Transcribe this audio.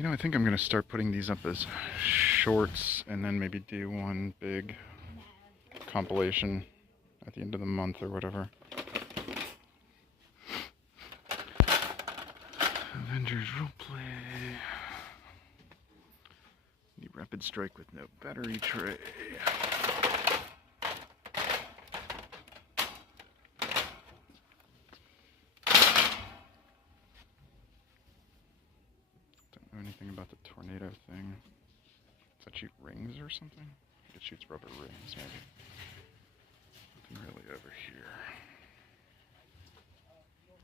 You know, I think I'm going to start putting these up as shorts and then maybe do one big compilation at the end of the month or whatever. Avengers Roleplay. The Rapid Strike with no battery tray. Don't know anything about the tornado thing. Does that shoot rings or something? I think it shoots rubber rings, maybe. Nothing really over here.